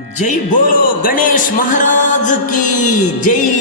జై బోలో గణేష్ మహారాజ్కి జై.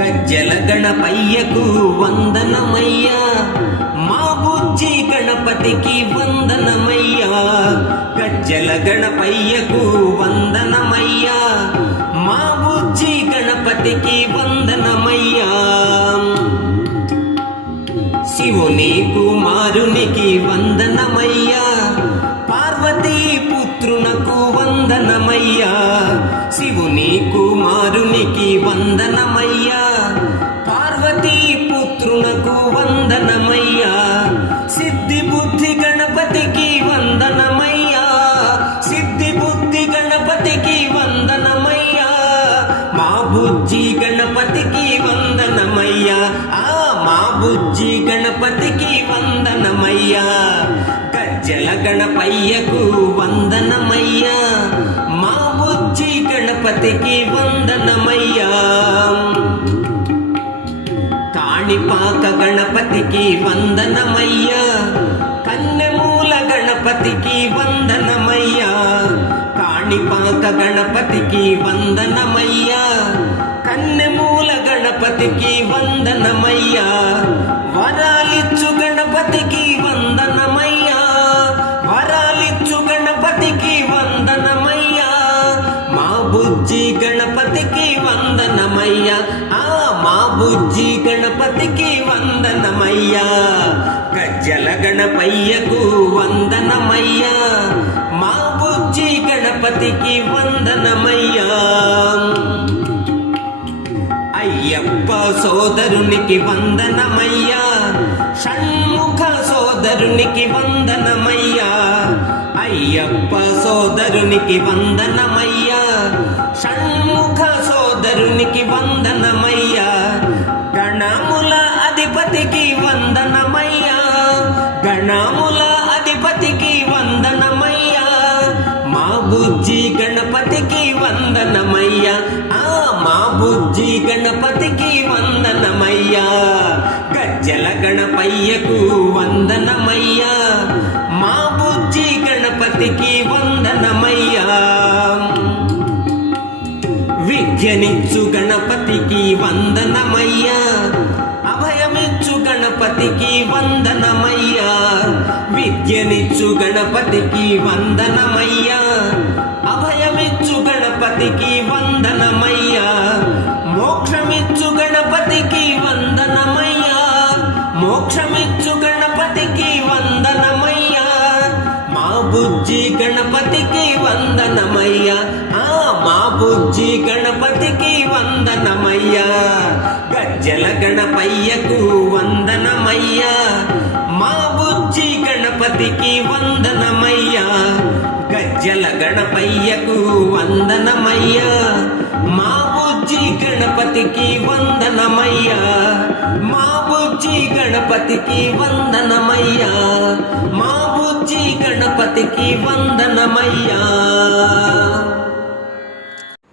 గజ్జల గణపయ్యకు వందనమయ్యా. మా బుజ్జి గణపతికి వందనమయ్యా. గజ్జల గణపయ్యకు వందనమయ్యా. మా బుజ్జి గణపతికి వందనమయ్యా. శివుని కుమారునికి వందనమయ్యా. కుమారునికి వందనమయ్యా. పార్వతీ పుత్రునకు వందనమయ్యా. సిద్ధి బుద్ధి గణపతికి వందనమయ్యా. సిద్ధి బుద్ధి గణపతికి వందనమయ్యా. మా బుజ్జి గణపతికి వందనమయ్యా. ఆ మా బుజ్జి గణపతికి వందనమయ్యా. గజ్జల గణపయ్యకు గణపతికి వందనమయ్యా. కాణిపాక గణపతికి వందనమయ్యా. కన్నెమూల గణపతికి వందనమయ్యా. కాణిపాక గణపతికి వందనమయ్యా. కన్నెమూల గణపతికి వందనమయ్యా. బుజ్జి గణపతికి వందనమయ్యా. ఆ మా బుజ్జి గణపతికి వందనమయ్యా. గజ్జల గణపయ్యకు వందనమయ్యా. మా బుజ్జి గణపతికి వందనమయ్యా. అయ్యప్ప సోదరునికి వందనమయ్యా. షణ్ముఖ సోదరునికి వందనమయ్యా. అయ్యప్ప సోదరునికి వందనమయ్యా. కరుణికి వందనమయ్యా. గణముల అధిపతికి వందనమయ్యా. గణముల అధిపతికి వందనమయ్యా. మా బుజ్జి గణపతికి వందనమయ్యా. ఆ మా బుజ్జి గణపతికి వందనమయ్యా. గజ్జల గణపయ్యకు వందనమయ్యా. మా బుజ్జి గణపతికి విద్యనిచ్చు గణపతికి వందనమయ్యా. అభయమిచ్చు గణపతికి వందనమయ్యా. విద్యనిచ్చు గణపతికి వందనమయ్యా. అభయమిచ్చు గణపతికి వందనమయ్యా. మోక్షమిచ్చు గణపతికి వందనమయ్యా. మోక్షమిచ్చు గణపతికి వందనమయ్యా. మా బుజ్జి గణపతికి వందనమయ్యా. బుజ్జి గణపతికి వందనమయ్యా గజ్జల గణపయ్యకు వందనమయ్యా మా బుజ్జి గణపతికి వందనమయ్యా గజ్జల గణపయ్యకు వందనమయ్యా మా బుజ్జి గణపతికి వందనమయ్యా మా బుజ్జి గణపతికి వందనమయ్యా మా బుజ్జి గణపతికి వందనమయ్యా.